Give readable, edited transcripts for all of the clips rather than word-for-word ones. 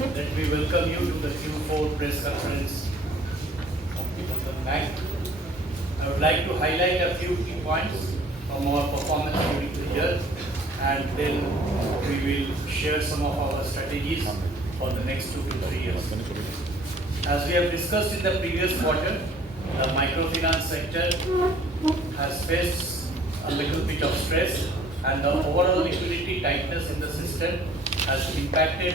Let me welcome you to the Q4 press conference of the Bandhan Bank. I would like to highlight a few key points from our performance during the year, and then we will share some of our strategies for the next 2 to 3 years. As we have discussed in the previous quarter, the microfinance sector has faced a little bit of stress, and the overall liquidity tightness in the system has impacted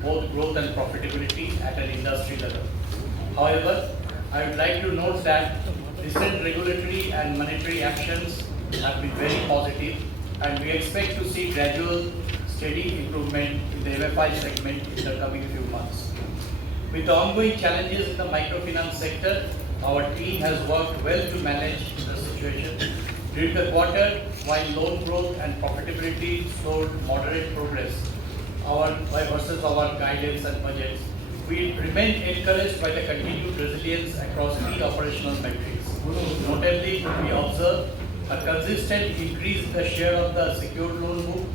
both growth and profitability at an industry level. However, I would like to note that recent regulatory and monetary actions have been very positive, and we expect to see gradual, steady improvement in the MFI segment in the coming few months. With the ongoing challenges in the microfinance sector, our team has worked well to manage the situation. During the quarter, while loan growth and profitability showed moderate progress versus our guidance and budgets, we remain encouraged by the continued resilience across key operational metrics. Notably, we observe a consistent increase in the share of the secured loan book,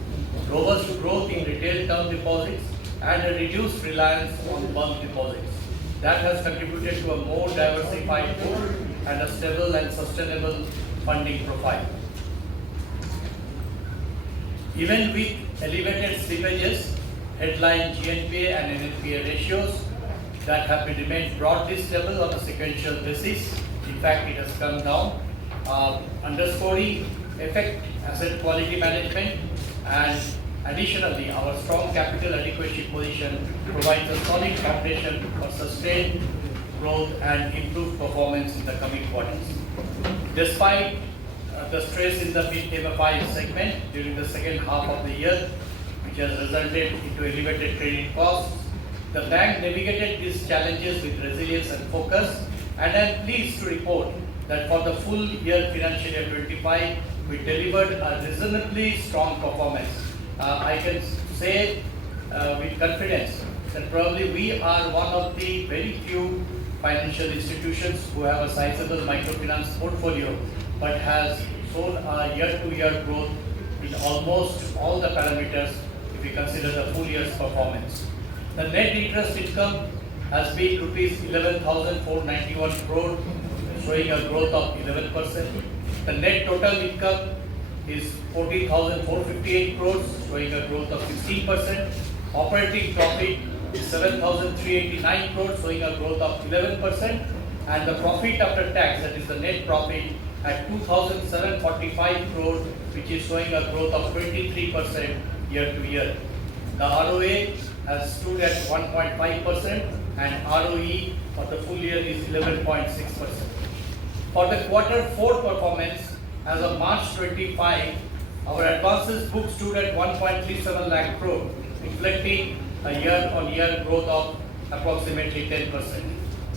robust growth in retail term deposits, and a reduced reliance on bulk deposits. That has contributed to a more diversified book and a stable and sustainable funding profile. Even with elevated slippages, headline GNPA and NNPA ratios that have remained broadly stable on a sequential basis. In fact, it has come down, underscoring effective asset quality management, and additionally, our strong capital adequacy position provides a solid foundation for sustained growth and improved performance in the coming quarters. Despite the stress in the mid-MFI segment during the second half of the year, which has resulted into elevated credit costs, the bank navigated these challenges with resilience and focus, and I am pleased to report that for the full year financial year 25, we delivered a reasonably strong performance. I can say with confidence that probably we are one of the very few financial institutions who have a sizable microfinance portfolio, but has shown a year-to-year growth in almost all the parameters if we consider the full year's performance. The net interest income has been rupees 11,491 crore, showing a growth of 11%. The net total income is 14,458 crores, showing a growth of 16%. Operating profit is 7,389 crores, showing a growth of 11%. And the profit after tax, that is the net profit, at 2,745 crores, which is showing a growth of 23% year to year. The ROA has stood at 1.5%, and ROE for the full year is 11.6%. For the quarter 4 performance, as of March 25, our advances book stood at 1.37 lakh crore, reflecting a year-on-year growth of approximately 10%.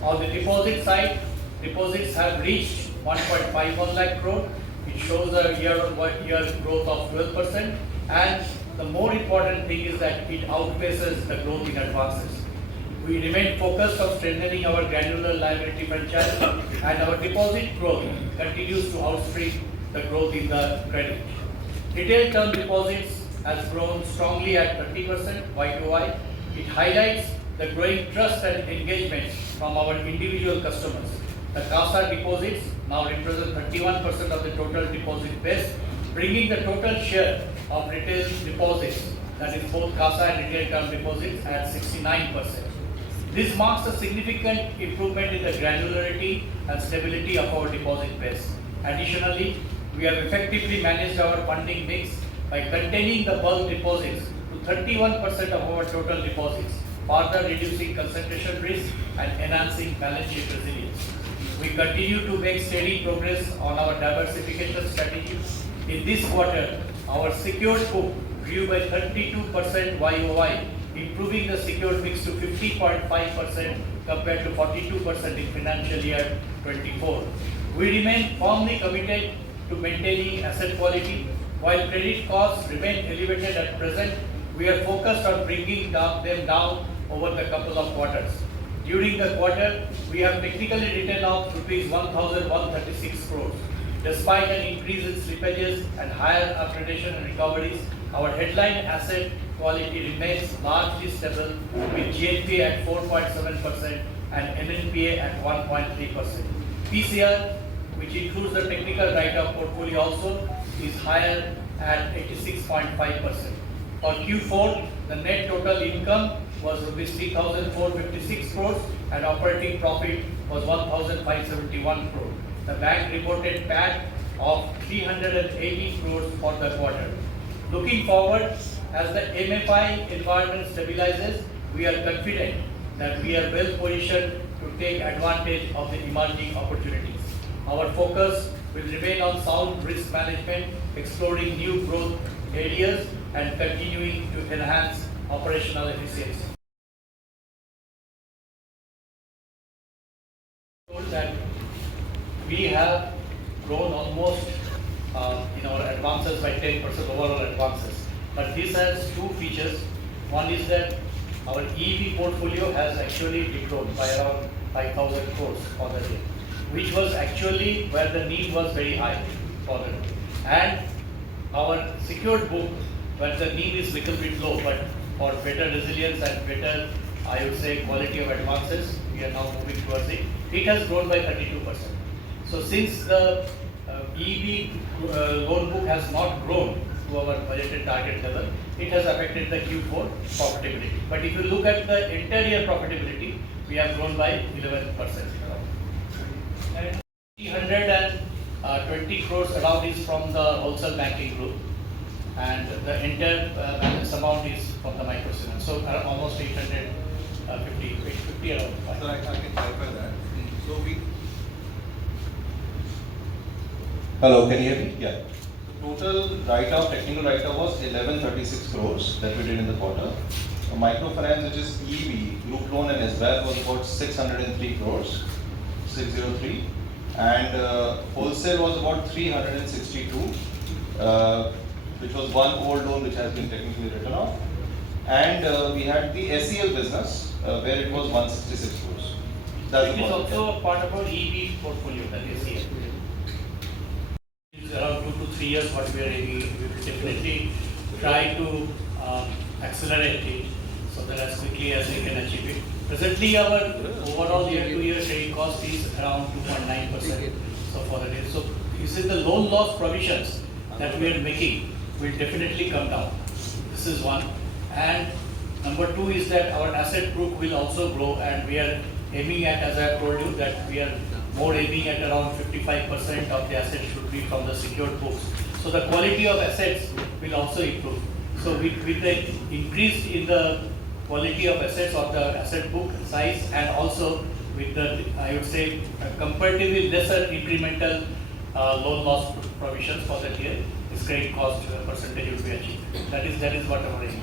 On the deposit side, deposits have reached 1.51 lakh crore, which shows a year-on-year growth of 12%. And the more important thing is that it outpaces the growth in advances. We remain focused on strengthening our granular liability franchise, and our deposit growth continues to outstrip the growth in the credit. Retail term deposits has grown strongly at 30% YoY. It highlights the growing trust and engagement from our individual customers. The CASA deposits now represent 31% of the total deposit base, bringing the total share of retail deposits, that is both CASA and retail term deposits, at 69%. This marks a significant improvement in the granularity and stability of our deposit base. Additionally, we have effectively managed our funding mix by containing the bulk deposits to 31% of our total deposits, further reducing concentration risk and enhancing balance sheet resilience. We continue to make steady progress on our diversification strategy. In this quarter, our secured book grew by 32% YoY, improving the secured mix to 50.5% compared to 42% in financial year 24. We remain firmly committed to maintaining asset quality. While credit costs remain elevated at present, we are focused on bringing them down over the couple of quarters. During the quarter, we have technically written off rupees 1,136 crores. Despite an increase in slippages and higher upgradation and recoveries, our headline asset quality remains largely stable with GNPA at 4.7% and NNPA at 1.3%. PCR, which includes the technical write-off portfolio also, is higher at 86.5%. For Q4, the net total income was rupees 3,456 crores and operating profit was 1,571 crores. The bank reported PAT of 380 crores for the quarter. Looking forward, as the MFI environment stabilizes, we are confident that we are well positioned to take advantage of the emerging opportunities. Our focus will remain on sound risk management, exploring new growth areas, and continuing to enhance operational efficiency. That we have grown almost in our advances by 10% overall advances. But this has two features. One is that our EV portfolio has actually degrown by around 5,000 crores for the year, which was actually where the need was very high for it. And our secured book, where the need is little bit low, but for better resilience and better, I would say, quality of advances, we are now moving towards it. It has grown by 32%. So since the EV loan book has not grown to our budgeted target level, it has affected the Q4 profitability. But if you look at the entire profitability, we have grown by 11%. And 320 crores around is from the wholesale banking group, and the entire balance amount is from the microfinance. So almost 850 around. So I can clarify that. So we. Hello, can you hear me? Yeah. Total write-off, technical write-off was 1136 crores that we did in the quarter. Microfinance, which is EV, group loan and SBAC, was about 603 crores, 603. And wholesale was about 362, which was one old loan which has been technically written off. And we had the SEL business, where it was 166 crores. It is also a part of our EV portfolio, that SEL. Around 2 to 3 years what we are aiming, we will definitely try to accelerate it so that as quickly as we can achieve it. Presently our overall year-to-year trading cost is around 2.9%. So for the day, so you see the loan loss provisions that we are making will definitely come down. This is one. And number two is that our asset book will also grow, and we are aiming at, as I have told you, that we are more aiming at around 55% of the assets should be from the secured books. So the quality of assets will also improve. So with the increase in the quality of assets or the asset book size, and also with the, I would say, comparatively lesser incremental loan loss provisions for that year, this credit cost percentage will be achieved. That is what our aim is.